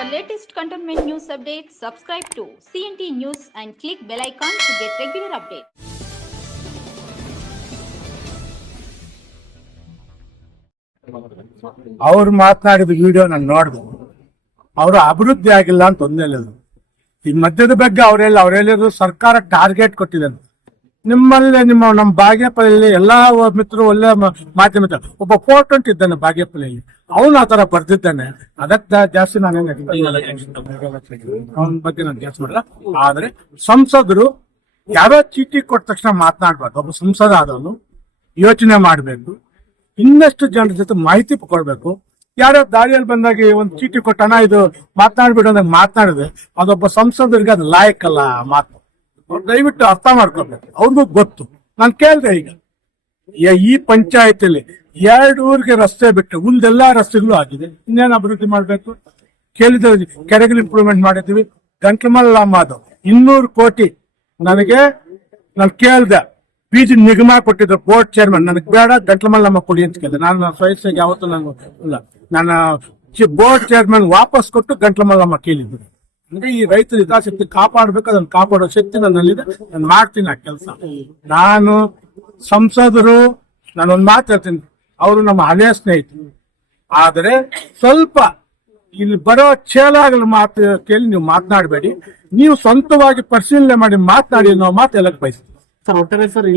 For latest cantonment news updates, subscribe to CNT News and click bell icon to get regular updates. ಅವ್ರು ಮಾತನಾಡಿದ video ನಾನು ನೋಡಿದೆ ಅವರು ಅಭಿವೃದ್ಧಿ ಆಗಿಲ್ಲ ಅಂತ ಒಂದೇಳಿದ್ರು ಈ ಮಧ್ಯದ ಬಗ್ಗೆ ಅವರೆಲ್ಲ ಅವರೆಲ್ಲರೂ ಸರ್ಕಾರ ಟಾರ್ಗೆಟ್ ಕೊಟ್ಟಿದೆ ನಿಮ್ಮಲ್ಲಿ ನಿಮ್ಮ ನಮ್ಮ ಬಾಗೇಪಲ್ಲಿ ಎಲ್ಲಾ ಮಿತ್ರರು ಒಳ್ಳೆ ಮಾಧ್ಯಮ. ಒಬ್ಬ ಪೋರ್ಟೆಂಟ್ ಇದ್ದಾನೆ ಬಾಗೇಪಲ್ಲಿ ಅವನು ಆ ತರ ಬರ್ದಿದ್ದಾನೆ. ಅದಕ್ಕೆ ಜಾಸ್ತಿ ನಾನು ಅವನ ಬಗ್ಗೆ ನಾನು ಜಾಸ್ತಿ ಮಾಡಲ್ಲ. ಆದ್ರೆ ಸಂಸದರು ಯಾವ್ಯಾವ ಚೀಟಿ ಕೊಟ್ಟ ತಕ್ಷಣ ಮಾತನಾಡ್ಬಾರ್ದು. ಒಬ್ಬ ಸಂಸದ ಆದವನು ಯೋಚನೆ ಮಾಡಬೇಕು. ಇನ್ನಷ್ಟು ಜನರ ಜೊತೆ ಮಾಹಿತಿ ಕೊಡ್ಬೇಕು ಯಾರೋ ದಾರಿಯಲ್ಲಿ ಬಂದಾಗ ಒಂದು ಚೀಟಿ ಕೊಟ್ಟಣ ಇದು ಮಾತನಾಡ್ಬಿಡು ಅಂದಾಗ ಮಾತನಾಡಿದ್ರೆ, ಅದೊಬ್ಬ ಸಂಸದರಿಗೆ ಅದು ಲಾಯಕ್ಕಲ್ಲ ಅಲ್ಲ ಮಾತು. ದಯವಿಟ್ಟು ಅರ್ಥ ಮಾಡ್ಕೊಬೇಕು. ಅವ್ರಿಗೂ ಗೊತ್ತು. ನಾನು ಕೇಳಿದೆ ಈಗ. ಈ ಪಂಚಾಯತಿಲಿ ಎರಡು ಊರಿಗೆ ರಸ್ತೆ ಬಿಟ್ಟು ಉಳಿದೆಲ್ಲ ರಸ್ತೆಗಳು ಆಗಿದೆ. ಇನ್ನೇನು ಅಭಿವೃದ್ಧಿ ಮಾಡಬೇಕು? ಕೇಳಿದ ಕೆರೆಗಳು ಇಂಪ್ರೂವ್ಮೆಂಟ್ ಮಾಡಿದ್ವಿ ಗಂಟಮಲ್ ಮಾದು ಇನ್ನೂರು ಕೋಟಿ ನನಗೆ, ನಾನು ಕೇಳ್ದೆ. ಬೀಜ ನಿಗಮ ಕೊಟ್ಟಿದ್ರು ಬೋರ್ಡ್ ಚೇರ್ಮನ್ ನನಗೆ ಬೇಡ ಗಂಟ್ಲಮಲ್ಲಮ್ಮ ಕೊಡಿ ಅಂತ ಕೇಳಿದೆ. ನಾನು ಸ್ವಯಸ್ಸಿಗೆ ಯಾವತ್ತೂ ನಾನು ಇಲ್ಲ. ನನ್ನ ಬೋರ್ಡ್ ಚೇರ್ಮನ್ ವಾಪಸ್ ಕೊಟ್ಟು ಗಂಟ್ಲಮಲ್ಲಮ್ಮ ಕೇಳಿದ್ರು. ಅಂದ್ರೆ ಈ ರೈತರ ಹಿತಾಸಕ್ತಿ ಕಾಪಾಡಬೇಕು, ಅದನ್ನ ಕಾಪಾಡೋ ಶಕ್ತಿ ನನ್ನಲ್ಲಿದೆ. ನಾನು ಮಾಡ್ತೀನಿ ಆ ಕೆಲಸ. ನಾನು ಸಂಸದರು, ನಾನೊಂದು ಮಾತು ಹೇಳ್ತೀನಿ. ಅವರು ನಮ್ಮ ಹಳೆಯ ಸ್ನೇಹಿತರು. ಆದರೆ ಸ್ವಲ್ಪ ಇಲ್ಲಿ ಬರೋ ಚೇಲಾಗಲು ಮಾತು ಕೇಳಿ ನೀವು ಮಾತನಾಡಬೇಡಿ. ನೀವು ಸ್ವಂತವಾಗಿ ಪರಿಶೀಲನೆ ಮಾಡಿ ಮಾತನಾಡಿ ಅನ್ನೋ ಮಾತು ಎಲ್ಲಕ್ಕೆ ಬಯಸ್ತೀನಿ. ಸರ್, ಒಟ್ಟಾರೆ ಸರ್